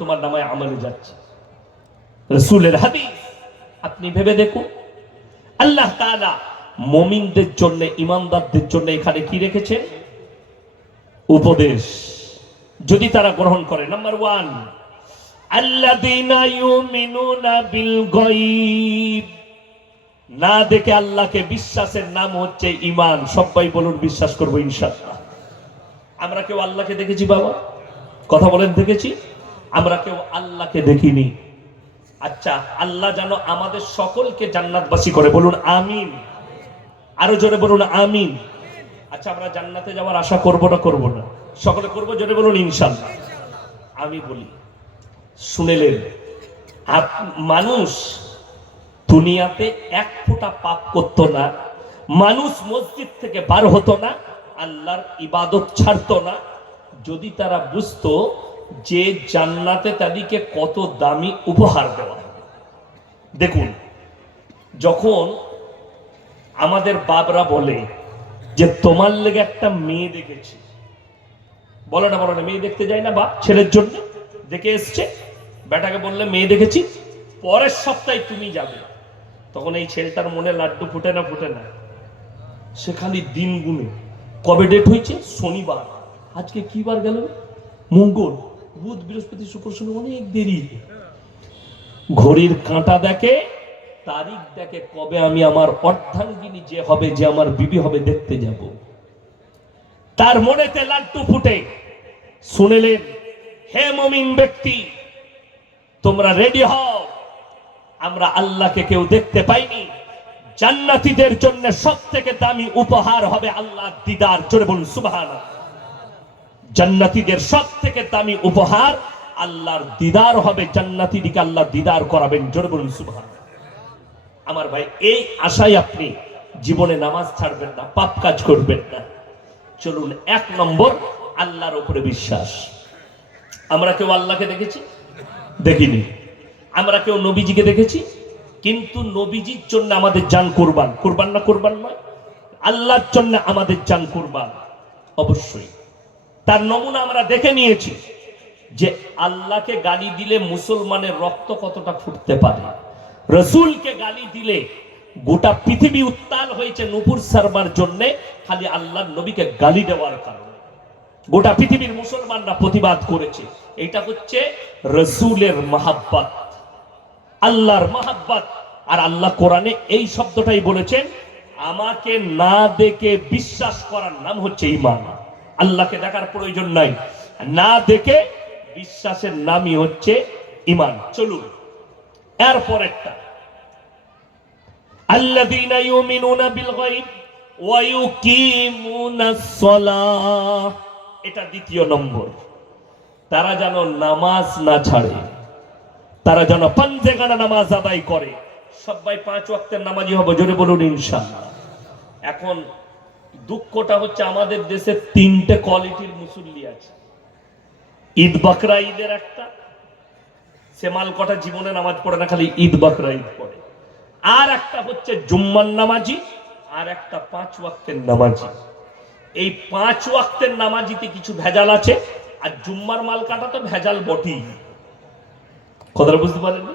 তোমার নামায় আমলে যাচ্ছে। রাসূলের হাদিস আপনি ভেবে দেখুন, আল্লাহ তাআলা মুমিনদের জন্য, ঈমানদারদের জন্য এখানে কি রেখেছেন? উপদেশ। যদি তারা গ্রহণ করে, নাম্বার 1, আল্লাযীনা ইউমিনুনা বিল গায়ব। না দেখে আল্লাহকে বিশ্বাসের নাম হচ্ছে ঈমান। সবাই বলুন বিশ্বাস করব ইনশাআল্লাহ। আমরা কেউ আল্লাহকে দেখেছি বাবা? কথা বলেন দেখেছি? আমরা কেউ আল্লাহকে দেখিনি। আচ্ছা, আল্লাহ যেন আমাদের সকলকে জান্নাতবাসী করে, বলুন আমিন। আরো জোরে বলুন আমিন। আচ্ছা, আমরা জান্নাতে যাওয়ার আশা করব না করব না? সকলে করব, জোরে বলুন ইনশাআল্লাহ। আমি বলি, শুনেলেন, মানুষ দুনিয়াতে এক ফোঁটা পাপ করতো না, মানুষ মসজিদ থেকে বার হতো না, আল্লাহর ইবাদত ছাড়তো না, যদি তারা বুঝতো যে জান্নাতে তাদেরকে কত দামি উপহার দেওয়া হবে। দেখুন, যখন আমাদের বাবরা বলে যে তোমার লেগে একটা মেয়ে দেখেছি, বলে না বলে না, মেয়ে দেখতে যায় না বাপ ছেলের জন্য, দেখে এসছে, বেটাকে বললে মেয়ে দেখেছি, পরের সপ্তাহে তুমি যাবে, তখন এই ছেলেটার মনে লাড্ডু ফুটে না ফুটে না? সে খালি দিন গুনে, কবে ডেট হয়েছে, শনিবার, আজকে কি বার গেল, মঙ্গল, বুধ, বৃহস্পতি, শুক্র, শনি, অনেক দেরি। ঘড়ির কাঁটা দেখে, তারিখ দেখে, কবে আমি আমার অর্ধাঙ্গিনী যে হবে, যে আমার বিবি হবে, দেখতে যাব। তার মনেতে লাড্ডু ফুটে। শুনেলেন, হে মুমিন ব্যক্তি, তোমরা রেডি হও, আমরা আল্লাহকে কেউ দেখতে পাইনি, জান্নাতীদের জন্য সবথেকে দামি উপহার হবে আল্লাহর দিদার। জোরে বলুন সুবহানাল্লাহ। জান্নাতীদের সবথেকে দামি উপহার আল্লাহর দিদার হবে, জান্নাতীদেরকে আল্লাহ দিদার করাবেন। জোরে বলুন সুবহানাল্লাহ। আমার ভাই, এই আশায় আপনি জীবনে নামাজ ছাড়বেন না, পাপ কাজ করবেন না। চলুন, 1 নম্বর, আল্লাহর উপরে বিশ্বাস। আমরা কেউ আল্লাহকে দেখেছি? দেখিনি। আমরা কেউ নবীজিকে দেখেছি? কিন্তু নবীজির জন্য আমাদের জান কুরবান। কুরবান না কুরবান নয়? আল্লাহর জন্য আমাদের জান কুরবান অবশ্যই। তার নমুনা আমরা দেখে নিয়েছি যে আল্লাহকে গালি দিলে মুসলমানের রক্ত কতটা ফুটতে পারে। রসুলকে গালি দিলে গোটা পৃথিবী উত্তাল হয়েছে নূপুর সারবার জন্য, খালি আল্লাহর নবীকে গালি দেওয়ার কারণে গোটা পৃথিবীর মুসলমানরা প্রতিবাদ করেছে। এটা হচ্ছে রসুলের মাহাব্বত, আল্লাহর মাহাব্বত। আর আল্লাহ কোরআনে এই শব্দটাই বলেছেন, আমাকে না দেখে বিশ্বাস করার নাম হচ্ছে ঈমান। আল্লাহকে দেখার প্রয়োজন নাই, না দেখে বিশ্বাসের নামই হচ্ছে ঈমান। চলুন, এরপরেরটা, আল্লাযীনা ইউমিনুনা বিল গায়ব ওয়া ইউকিমুনাস সালাহ। এটা দ্বিতীয় নম্বর। তারা যেন নামাজ না ছাড়ে, তারা যেন পাঞ্জেগানা নামাজ আদায় করে। সবাই 5 ওয়াক্তের নামাজি হবে, জোরে বলুন ইনশাআল্লাহ। এখন দুঃখটা হচ্ছে আমাদের দেশে 3টে কোয়ালিটির মুসল্লি আছে। ঈদ বকরা ঈদের একটা, সে মাল কটা জীবনে নামাজ পড়ে না, খালি ঈদ বকরা ঈদ পড়ে। আর একটা হচ্ছে জুম্মার নামাজি, আর একটা 5 ওয়াক্তের নামাজি। এই 5 ওয়াক্তের নামাজিতে কিছু ভেজাল আছে, আর জুম্মার মাল কাটা তো ভেজাল বটেই। কথাটা বুঝতে পারেননি?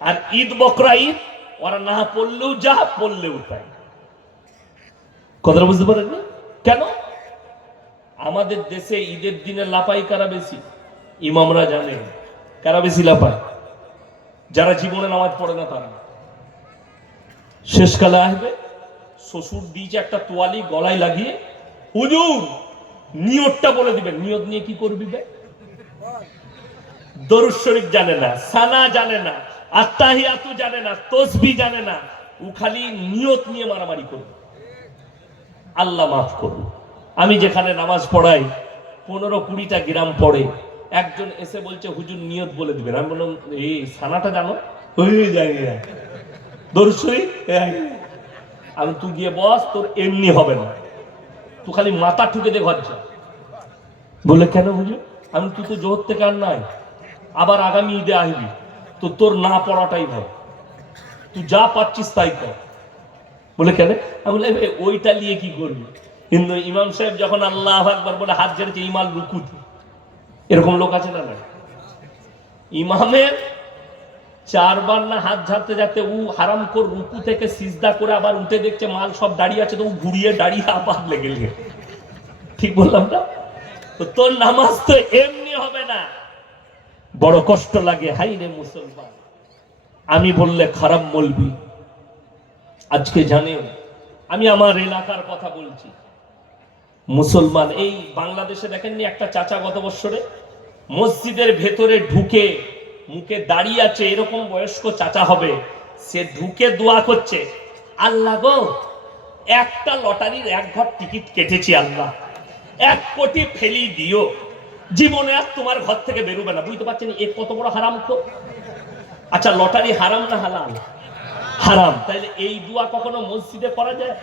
আর ঈদ বকরা ঈদ ওরা না পড়লেও যা, পড়লেও তাই। কথাটা বুঝতে পারেননি? কেন? আমাদের দেশে ঈদের দিনে লাপাই কারা বেশি? ইমামরা জানে কারা বেশি লাপায়? যারা জীবনে নামাজ পড়ে না তারা। শেষকালে আসবে, শ্বশুর দিয়েছে একটা তোয়ালি গলায় লাগিয়ে, হুজুর নিয়তটা বলে দিবেন। নিয়ত নিয়ে কি করবি? দরুদ শরীফ জানে না, সানা জানে না, আত্তাহিয়াতু জানে না, তাসবিহ জানে না, ও খালি নিয়ত নিয়ে মারামারি করবে। আল্লাহ মাফ করুন। আমি যেখানে নামাজ পড়াই 15-20টা গ্রাম পড়ে, একজন এসে বলছে হুজুর নিয়ত বলে দিবেন। আমি বললাম, এই সানাটা জানো? জানি না। দরুদ শরীফ? আমি, তুই গিয়ে বস, তোর এমনি হবে না, তুই খালি মাথা ঠুকে দে ঘর যা। বলে কেন হুজুর? আমি, তুই তো জোহর থেকে আর নাই, আবার আগামী ঈদে আসবি, তো তোর না পড়াটাই ভালো, তুই যা পাচ্ছিস তাই কর। বলে কেন? আমি বলে ওইটা নিয়ে কি করবি? কিন্তু ইমাম সাহেব যখন আল্লাহু আকবার বলে হাত ঝেড়েছে, ইমাম রুকুতে, এরকম লোক আছে না? ইমামের 4 বার না হাত ঝাড়তে যাতে ও হারাম কর রুকু থেকে সিজদা করে আবার উঠে দেখছে মাল সব দাঁড়িয়ে আছে, তো ও ঘুরিয়ে দাঁড়িয়ে আবার লেগে লেগে। ঠিক বললাম না? তো তোর নামাজ তো এমনি হবে না। বড় কষ্ট লাগে, হাই রে মুসলমান। আমি বললে খারাপ বলবি। আজকে জানেন, আমি আমার এলাকার কথা বলছি, মুসলমান এই বাংলাদেশে দেখেননি একটা চাচা গত বছরে মসজিদের ভেতরে ঢুকে মুখে দাঁড়িয়ে আছে, এরকম বয়স্ক চাচা হবে, সে ঢুকে দোয়া করছে, আল্লাহ গো একটা লটারির 1 ঘর টিকিট কেটেছি, আল্লাহ 1 কোটি ফেলি দিও, জীবনে আর তোমার ঘর থেকে বেরোবে না। বুঝতে পারছেন এ কত বড় হারাম তো? আচ্ছা লটারি হারাম না হালাল? হারাম। তাইলে এই দোয়া কখনো মসজিদে করা যায়?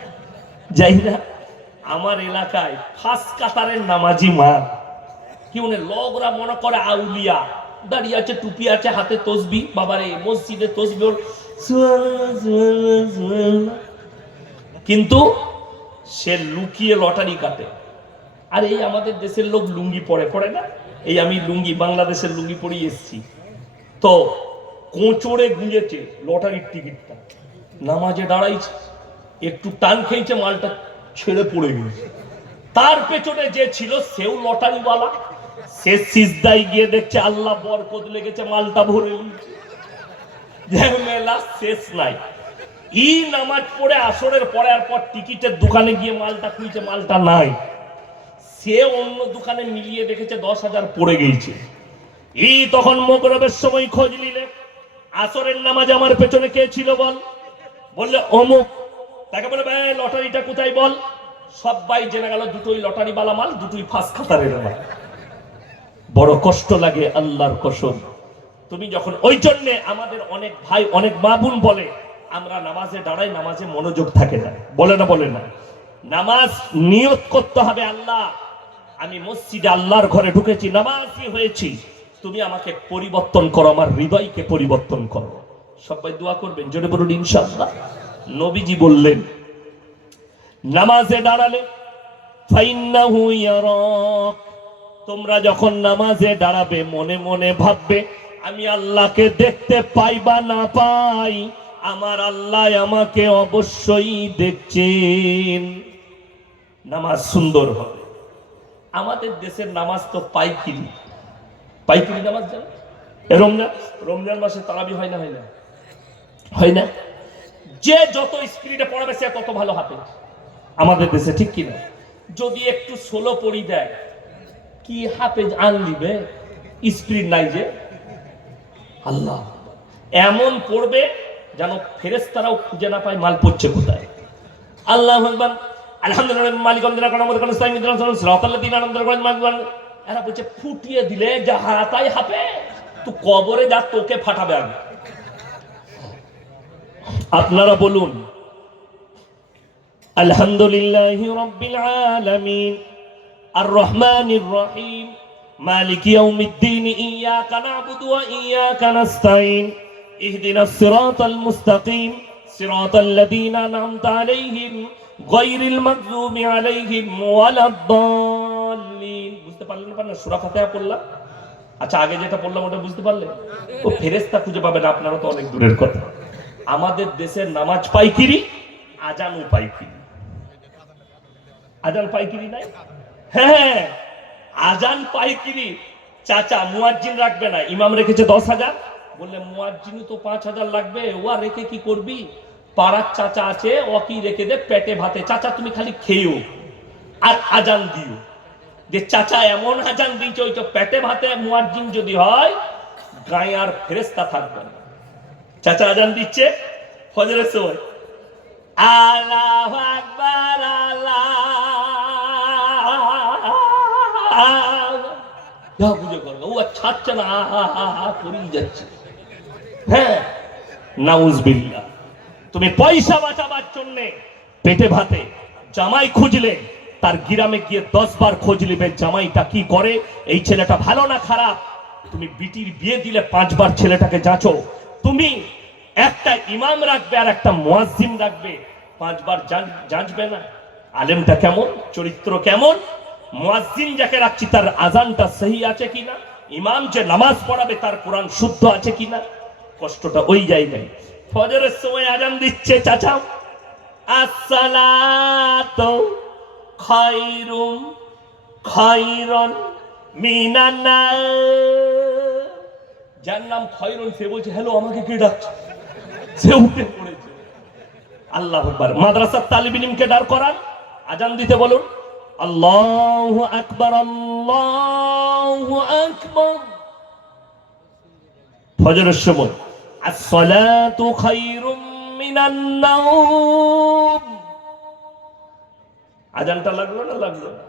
যাই না। আমার এলাকায় ফার্স্ট কাতারের নামাজি মা, কি উনি লগরা মনে করে আউলিয়া, দাঁড়িয়ে আছে, টুপি আছে, হাতে তসবি, বাবারে মসজিদে তসবি, কিন্তু সে লুকিয়ে লটারি কাটে। আর এই আমাদের দেশের লোক লুঙ্গি পরে না, এই আমি লুঙ্গি বাংলাদেশের লুঙ্গি পরে এসছি, তো কোঁচড়ে গুঁজেছে লটারির টিকিটটা, নামাজে দাঁড়াইছে, একটু টান খেয়েছে, মালটা ছেড়ে পড়ে গেছে। তার পেছনে যে ছিল সেও লটারিওয়ালা, সে সিজদায় গিয়ে দেখছে আল্লাহ বরকত লেগেছে, মালটা ভরে নিয়েছে। মেলা শেষ নাই। ই নামাজ পড়ে আসরের পরে আর পর টিকিটের দোকানে গিয়ে মালটা খুঁজছে, মালটা নাই। সে অন্য দোকানে মিলিয়ে দেখেছে 10,000 পড়ে গেছে। ই তখন মোগরবের সময় খোঁজ নিলে, আসরের নামাজ আমার পেছনে কে ছিল বল? বললে অমুক। তাকে বলে ভাই লটারিটা কোথায় বল? সবাই জেনে গেল দুটোই লটারিওয়ালা মাল, দুটোই ফার্স্ট কাতারের মাল। বড় কষ্ট লাগে আল্লাহর কসম। তুমি যখন ওই জন্য আমাদের অনেক ভাই অনেক মা বোন বলে আমরা নামাজে দাঁড়াই, নামাজে মনোযোগ থাকে না, বলে না? বলে না? নামাজ নিয়ত করতে হবে, আল্লাহ আমি মসজিদে আল্লাহর ঘরে ঢুকেছি, নামাজি হয়েছি, তুমি আমাকে পরিবর্তন করো, আমার হৃদয়কে পরিবর্তন করো। সবাই দোয়া করবেন, জোরে বলুন ইনশাআল্লাহ। নবীজি বললেন নামাজে দাঁড়ালে ফাইন্নাহু ইয়ারাক, তোমরা যখন নামাজে দাঁড়াবে মনে মনে ভাববে আমি আল্লাহকে দেখতে পাই বা না পাই, আমার আল্লাহ আমাকে অবশ্যই দেখছেন। নামাজ সুন্দর হবে। আমাদের দেশের নামাজ তো পাইকিরি, পাইকিরি নামাজ জানো? রমজান মাসে তারাবি হয় না? হয় না? হয় না? যে যত স্পিডে পড়াবে সে তত ভালো হাফেজ আমাদের দেশে, ঠিক কিনা? যদি একটু সোলো পড়ি দেয়, কি হাফেজ আন দিবে? স্পিড নাই যে। আল্লাহ এমন পড়বে যেন ফেরেশতারাও খুঁজে না পায় মাল পড়ছে কোথায়। আল্লাহু আকবার, আলহামদুলিল্লাহ মালিক আমদিনা কানা মদ কানা সাইয়্যিদিনা সিরাতাল্লাযিনা আনআমতা আলাইহিম। এরা বলছে ফুটিয়ে দিলে যা হাতাই হাফে, তুই কবরে যা, তোকে ফাটাবে আগে। আপনারা বলুন আলহামদুলিল্লাহি রাব্বিল আলামিন আর রহমানির রহিম মালিকি ইয়াউমিদ্দিন ইয়াকা না'বুদু ওয়া ইয়াকা নাস্তাঈন ইহদিনাস সিরাতাল মুস্তাকিম সিরাতাল্লাযিনা আন'আমতা আলাইহিম গায়রিল মাগযুবি আলাইহিম ওয়ালাদ-দাল্লিন। বুঝতে পারলেন না? সূরা ফাতিহা পড়লাম। আচ্ছা আগে যেটা পড়লাম ওটা বুঝতে পারলেন? ও ফেরেশতা খুঁজে পাবে না, আপনারা তো অনেক দূরের কথা। আমাদের দেশের নামাজ পাইকিরি, আজানও পাইকিরি। আজান পাইকিরি নাই? হ্যাঁ আজান পাইকিরি। চাচা মুয়াজ্জিন রাখবে না, ইমাম রেখেছে 10,000, বললে মুয়াজ্জিনও তো 5,000 লাগবে, ও রেখে কি করবি? পাড়ার চাচা আছে, ও কি রেখে দে পেটে ভাতে, চাচা তুমি খালি খেয়েও আর আজান দিও। যে চাচা এমন আজান দিয়েছে ওই তো পেটে ভাতে মুয়াজ্জিন যদি হয় গায়ে আর ফেরেশতা থাকবে না। চাচা আজান দিচ্ছে ফজরের সময়, আল্লাহু আকবার, আল্লাহ বুঝে করবে, ও ছাড়ছে না, করেই যাচ্ছে। হ্যাঁ নাউজুবিল্লাহ। তুমি পয়সা বাঁচাবার জন্য পেটে ভাতে জামাই খুঁজলে তার গ্রামে গিয়ে 10 বার খোঁজ নিবে জামাইটা কি করে, এই ছেলেটা ভালো না খারাপ। তুমি বিটির বিয়ে দিলে 5 বার ছেলেটাকে যাচো। তুমি একটা ইমাম রাখবে আর একটা মুয়াজ্জিন রাখবে, 5 বার যাচবে না আলেমটা কেমন, চরিত্র কেমন? মুয়াজ্জিন যাকে রাখছি তার আজানটা সহি আছে কিনা, ইমাম যে নামাজ পড়াবে তার কোরআন শুদ্ধ আছে কিনা, কষ্টটা ওই জায়গায়। ফজরের সময় আজান দিচ্ছে চাচা, আসসালাতু খায়রুম খায়রুন মিনান নার। যার নাম খায়রুন সে বলছে হ্যালো আমাকে কে ডাকছে, সে উঠে পড়েছে। আল্লাহু আকবার। মাদ্রাসার তালিব ইলমকে দাঁড় করান, আজান দিতে বলুন, আল্লাহু আকবার আল্লাহু আকবার। ফজরের সময় আসসালাতু খায়রুম মিনান নাওম। আজানটা লাগলো না লাগলো না?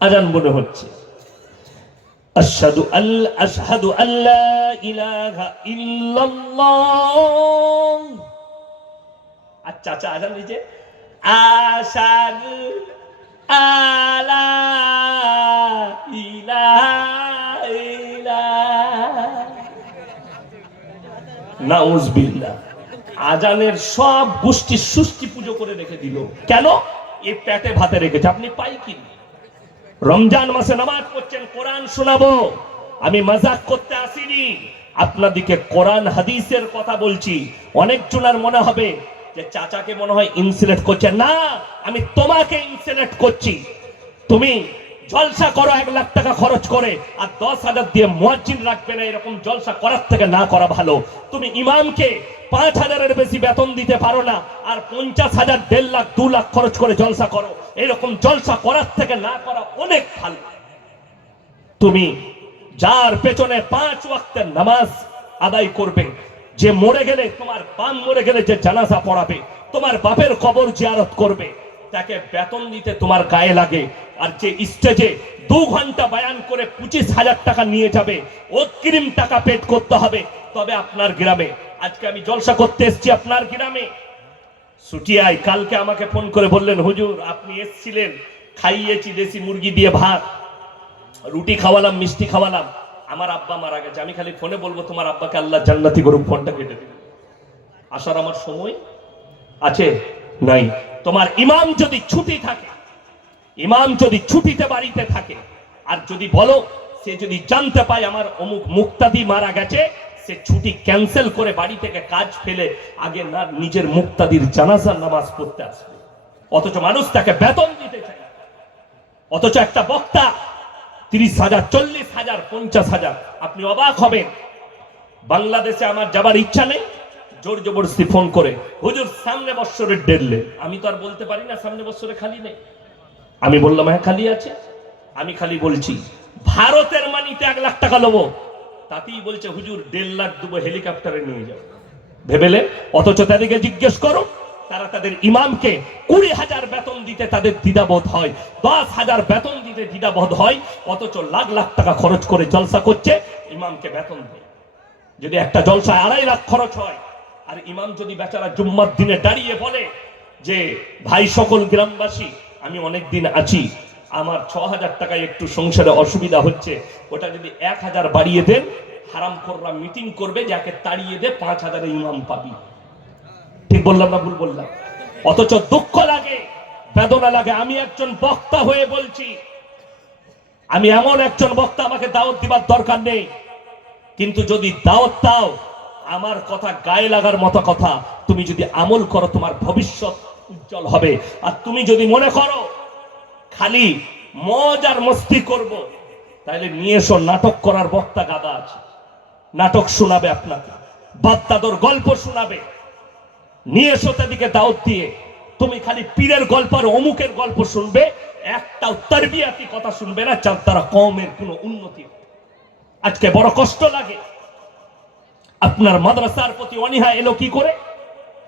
আজান মনে হচ্ছে। আশহাদু আল্লা ইলাহা ইল্লাল্লাহ। আচ্ছা আচ্ছা আজান দিয়েছে, আশহাদু আল্লা ইলাহা ইল্লাল্লাহ। নাউজুবিল্লাহ। আজানের সব গোষ্ঠী সুষ্টি পুজো করে রেখে দিল। কেন? এই পেটে ভাতে রেখেছে। আপনি পাই কি? রমজান মাসে নামাজ পড়ছেন, কোরআন শোনাবো। আমি মজাক করতে আসিনি, আপনাদিকে কোরআন হাদিসের কথা বলছি। অনেক জনের মনে হবে যে চাচাকে মনে হয় ইনসিলেট করছে। না, আমি তোমাকে ইনসিলেট করছি। তুমি জলসা করো 1 লাখ টাকা খরচ করে, আর 10,000 দিয়ে মুয়াজ্জিন রাখবে না, এরকম জলসা করার থেকে না করা ভালো। তুমি ইমামকে 5,000-এর বেশি বেতন দিতে পারো না, আর 50,000, 1.5 লাখ, 2 লাখ খরচ করে জলসা করো, এরকম জলসা করার থেকে না করা অনেক ভালো। তুমি যার পেছনে 5 ওয়াক্তের নামাজ আদায় করবে, যে মরে গেলে তোমার বাপ মরে গেলে যে জানাজা পড়াবে, তোমার বাপের কবর জিয়ারত করবে, তাকে বেতন দিতে তোমার গায়ে লাগে। আর যে স্টেজে 2 ঘন্টা বয়ান করে 25,000 টাকা নিয়ে যাবে, অগ্রিম টাকা পেড করতে হবে। তবে আপনার গ্রামে আজকে আমি জলসা করতে এসেছি, আপনার গ্রামে সুটিয়ায় কালকে আমাকে ফোন করে বললেন, হুজুর আপনি এসেছিলেন, খাইয়েছি দেশি মুরগি দিয়ে ভাত, রুটি খাওয়ালাম, মিষ্টি খাওয়ালাম। আমার আব্বা মারা গেছে, আমি খালি ফোনে বলবো তোমার আব্বাকে আল্লাহ জান্নাতি করুক, ফোনটা কেটে দিন। আসার আমার সময় আছে নাই। তোমার ইমাম যদি ছুটি থাকে, ইমাম যদি ছুটিতে বাড়িতে থাকে, আর যদি বলো সে যদি জানতে পায় আমার অমুক মুক্তাদি মারা গেছে, সে ছুটি ক্যান্সেল করে বাড়ি থেকে কাজ ফেলে আগে না নিজের মুক্তাদির জানাজার নামাজ পড়তে আসবে। অথচ মানুষ তাকে বেতন দিতে চায়। অথচ একটা বক্তা 30,000, 40,000, 50,000। আপনি অবাক হবেন। বাংলাদেশে আমার যাবার ইচ্ছা নেই, জোর জবরদস্তি ফোন করে, হুজুর সামনে বৎসরের ডেললে। আমি তো আর বলতে পারি না সামনে বৎসরে খালি নেই। আমি বললাম হ্যাঁ খালি আছে। আমি খালি বলছি ভারতের মানিতে 1 লাখ টাকা নেবো, তাতেই বলছে হুজুর 1.5 লাখ দেবো, হেলিকপ্টারে নিয়ে যাও। ভেবেলে? অথচ তাদেরকে জিজ্ঞেস করো, তারা তাদের ইমামকে 20,000 বেতন দিতে তাদের দ্বিধাবোধ হয়, 10,000 বেতন দিতে দ্বিধাবোধ হয়, অথচ লাখ লাখ টাকা খরচ করে জলসা করছে, ইমামকে বেতন দেয়। যদি একটা জলসায় 2.5 লাখ খরচ হয়, আর ইমাম যদি বেচারা জুম্মার দিনে দাঁড়িয়ে বলে যে ভাই সকল গ্রামবাসী, আমি অনেক দিন আছি, আমার 6,000 টাকায় একটু সংসারে অসুবিধা হচ্ছে, ওটা যদি 1,000 বাড়িয়ে দেন, হারামখোররা মিটিং করবে, যাকে তাড়িয়ে দে 5,000 ইমাম পাবি। ঠিক বললাম না ভুল বললাম? অথচ দুঃখ লাগে, বেদনা লাগে। আমি একজন বক্তা হয়ে বলছি, আমি এমন একজন বক্তা, আমাকে দাওয়াত দিবার দরকার নেই, কিন্তু যদি দাওয়াত দাও, আমার কথা গায়ে লাগার মতো কথা তুমি যদি আমল করো, তোমার ভবিষ্যৎ উজ্জ্বল হবে। আর তুমি যদি মনে করো খালি মজ আর মস্তি করব, তাহলে নিয়ে এসো, নাটক করার বক্তা গাদা আছে, নাটক শোনাবে আপনাকে, বাদদাদর গল্প শোনাবে, নিয়ে এসো তাদেরকে দাওয়াত দিয়ে। তুমি খালি পীরের গল্প আর অমুকের গল্প শুনবে, একটাও তারবিয়াতি কথা শুনবে না, যার দ্বারা কওমের কোনো উন্নতি হবে। আজকে বড় কষ্ট লাগে। আপনার মাদ্রাসার প্রতি অনীহা এলো কি করে?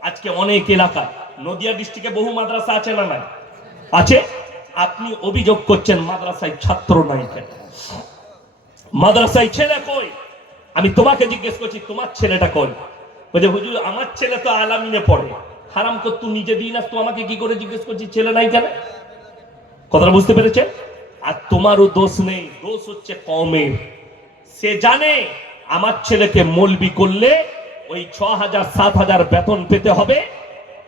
আজকে অনেক এলাকায়, নদিয়া ডিস্ট্রিক্টে বহু মাদ্রাসা আছে না নাই? আছে। আপনি অভিযোগ করছেন মাদ্রাসায় ছাত্র নাই কেন, মাদ্রাসায় ছেলে কই? আমি তোমাকে জিজ্ঞেস করছি তোমার ছেলেটা কই? বলছে হুজুর আমার ছেলে তো আলামিনে পড়ে। হারাম কর, তুই নিজে দিই না, তো আমাকে কি করে জিজ্ঞেস করছিস ছেলে নাই কেন? কথাটা বুঝতে পেরেছেন? আর তোমারও দোষ নেই, দোষ হচ্ছে কওমের। সে জানে আমার ছেলেকে মৌলবি করলে ওই 6,000, 7,000 বেতন পেতে হবে,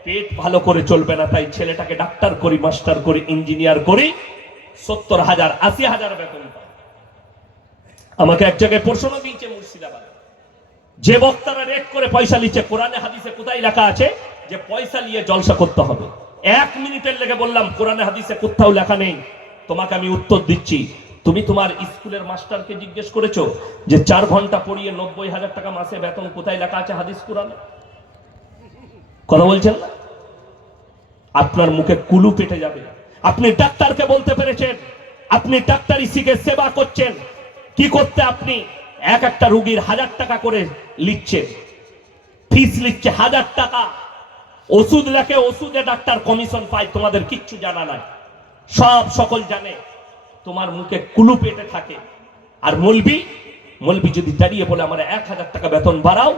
পেট ভালো করে চলবে না, তাই ছেলেটাকে ডাক্তার করি, মাস্টার করি, ইঞ্জিনিয়ার করি, 70,000, 80,000 বেতন পায়। আমাকে এক জায়গায় প্রশ্ন দিয়েছে মুর্শিদাবাদ, যে বক্তারা রেট করে পয়সা নিচ্ছে, কোরআনে হাদিসে কোথায় লেখা আছে যে পয়সা নিয়ে জলসা করতে হবে? 1 মিনিটের লেগে বললাম কোরআনে হাদিসে কোথাও লেখা নেই। তোমাকে আমি উত্তর দিচ্ছি, তুমি তোমার স্কুলের মাস্টারকে জিজ্ঞেস করেছো যে 4 ঘন্টা পড়িয়ে 90,000 টাকা মাসে বেতন কোথায় লেখা আছে হাদিস কোরআনে? কথা বলছেন না? আপনার মুখে কুলু পেটে যাবে। আপনি ডাক্তারকে বলতে পেরেছেন, আপনি ডাক্তারি শিখে সেবা করছেন, কি করতে আপনি একটা রোগীর 1000 টাকা করে লিখছেন, ফিস লিখছে 1000 টাকা, ওষুধ লেখে, ওষুধে ডাক্তার কমিশন পায়, তোমাদের কিচ্ছু জানা নাই। সব সকল জানে, তোমার মুখে কুলু পেটে থাকে। আর মলবি যদি দাঁড়িয়ে বলে আমার 1000 টাকা বেতন বাড়াও,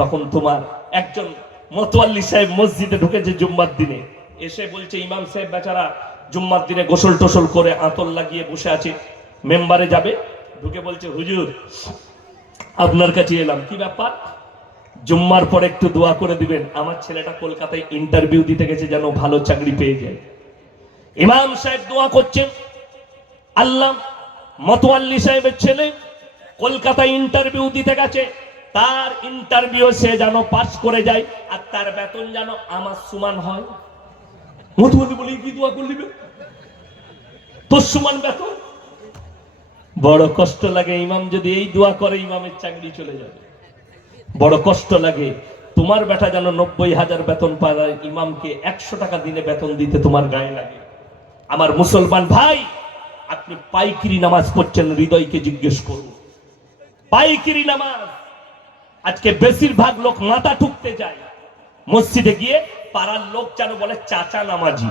তখন তোমার একজন মতোয়াল্লি সাহেব মসজিদে ঢুকেছে জুম্মার দিনে, এসে বলছে ইমাম সাহেব বেচারা জুম্মার দিনে গোসল টোসল করে আতর লাগিয়ে বসে আছে, মেম্বারে যাবে, ঢুকে বলছে হুজুর আপনার কাছে এলাম, কি ব্যাপার? জুম্মার পর একটু দোয়া করে দিবেন, আমার ছেলেটা কলকাতায় ইন্টারভিউ দিতে গেছে, যেন ভালো চাকরি পেয়ে যায়। ইমাম সাহেব দোয়া করছেন, আল্লাহ মতোয়াল্লি সাহেবের ছেলে কলকাতায় ইন্টারভিউ দিতে গেছে, তার ইন্টারভিউ সে যেন পাস করে যায়, আর তার বেতন যেন আমার সমান হয়। মতোয়াল্লি বলি কি দোয়া করলি তোর সমান বেতন? বড় কষ্ট লাগে। ইমাম যদি এই দোয়া করে, ইমামের চাকরি চলে যাবে। বড় কষ্ট লাগে। তোমার বেটা যেন 90,000 বেতন পায়, ইমামকে 100 টাকা দিনে বেতন দিতে তোমার গায়ে লাগে। আমার মুসলমান ভাই, আপনি পাইকিরি নামাজ পড়ছেন, হৃদয়কে জিজ্ঞেস করুন। পাইকিরি নামাজ, আজকে বেশিরভাগ লোক মাথা ঠুকতে যায় মসজিদে গিয়ে, পাড়ার লোক যেন বলে চাচা নামাজি,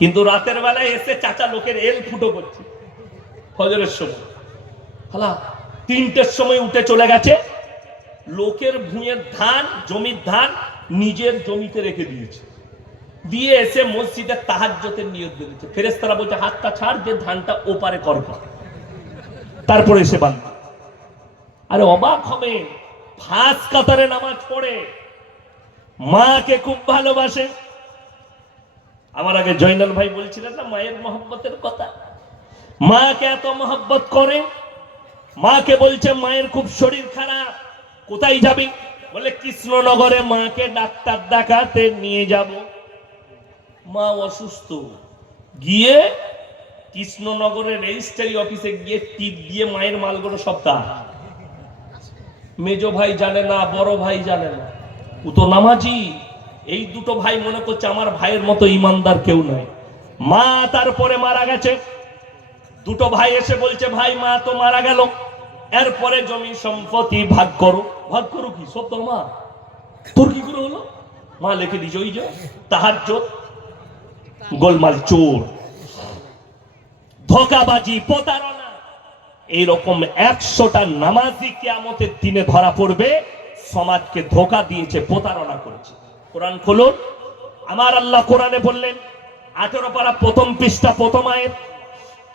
কিন্তু রাতের বেলায় এসে চাচা লোকের এল ফুটো করছে। ফজরের সময় 3টের সময় উঠে চলে গেছে, লোকের ভুঁয়ের ধান, জমির ধান নিজের জমিতে রেখে দিয়েছে, দিয়ে এসে মসজিদের তাহাজ্জুদের নিয়ত দিয়েছে। ফেরেশতারা বলছে হাতটা ছাড়, যে ধানটা ওপারে কর, তারপরে এসে বাঁধবে। আরে অবাক হবে, ফাঁস কাতারে নামাজ পড়ে, মাকে খুব ভালোবাসে। আমার আগে জয়নাল ভাই বলছিলেন না মায়ের মহব্বতের কথা, মাকে এত মহব্বত করে। মাকে বলছে মায়ের খুব শরীর খারাপ, কোথায় যাবি? বলে কৃষ্ণনগরে মাকে ডাক্তার দেখাতে নিয়ে যাব। মা অসুস্থ, গিয়ে কৃষ্ণনগরের রেজিস্ট্রারি অফিসে গিয়ে টিপ দিয়ে মায়ের মালগুলো সব তার। মেজো ভাই জানে না, বড় ভাই জানে না, ও তো নামাজি। এই দুটো ভাই মনে করছে আমার ভাইয়ের মতো ইমানদার কেউ নাই। মা তারপরে মারা গেছে, দুটো ভাই এসে বলছে ভাই মা তো মারা গেল, এরপরে জমি সম্পত্তি ভাগ করো। ভাগ করো কি? সব তো মা। তোর কি করে হলো? মা লিখে দিছে ওই যে তাহাজ্জুদ, গোলমাল, চোর, ধোঁকাবাজি, প্রতারণা। এইরকম 100টা নামাজি কিয়ামতের দিনে ধরা পড়বে, সমাজকে ধোঁকা দিয়েছে, প্রতারণা করেছে। কোরআন খুলুন, আমার আল্লাহ কোরআনে বললেন 18 পারা 1ম পৃষ্ঠা 1ম আয়াত,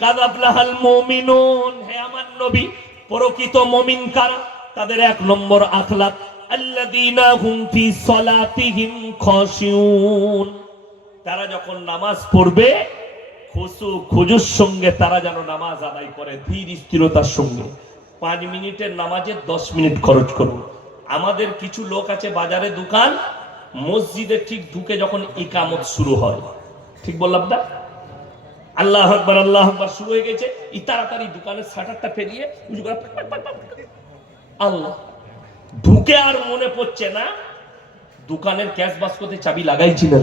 কাযাবলাহাল মুমিনুন, হে আমার নবী প্রকৃত মুমিন কারা? তাদের 1 নম্বর আখলাক, আল্লাযীনা হুম ফি সালাতিহিম খাশিউন, তারা যখন নামাজ পড়বে খুশু খুজুর সঙ্গে তারা যেন নামাজ আদায় করে, ধীর স্থিরতার সঙ্গে। 5 মিনিটের নামাজে 10 মিনিট খরচ করুন। আমাদের কিছু লোক আছে বাজারে দোকান, মসজিদে ঠিক ঢুকে যখন ইকামত শুরু হয়, ঠিক বললাম না? আল্লাহু আকবার আল্লাহু আকবার শুরু হয়ে গেছে, ই তাড়াতাড়ি দোকানের শাটারটা ফেলিয়ে আল্লাহ ঢুকে, আর মনে পড়ছে না দোকানের ক্যাশ বাস্কতে চাবি লাগাইছি না।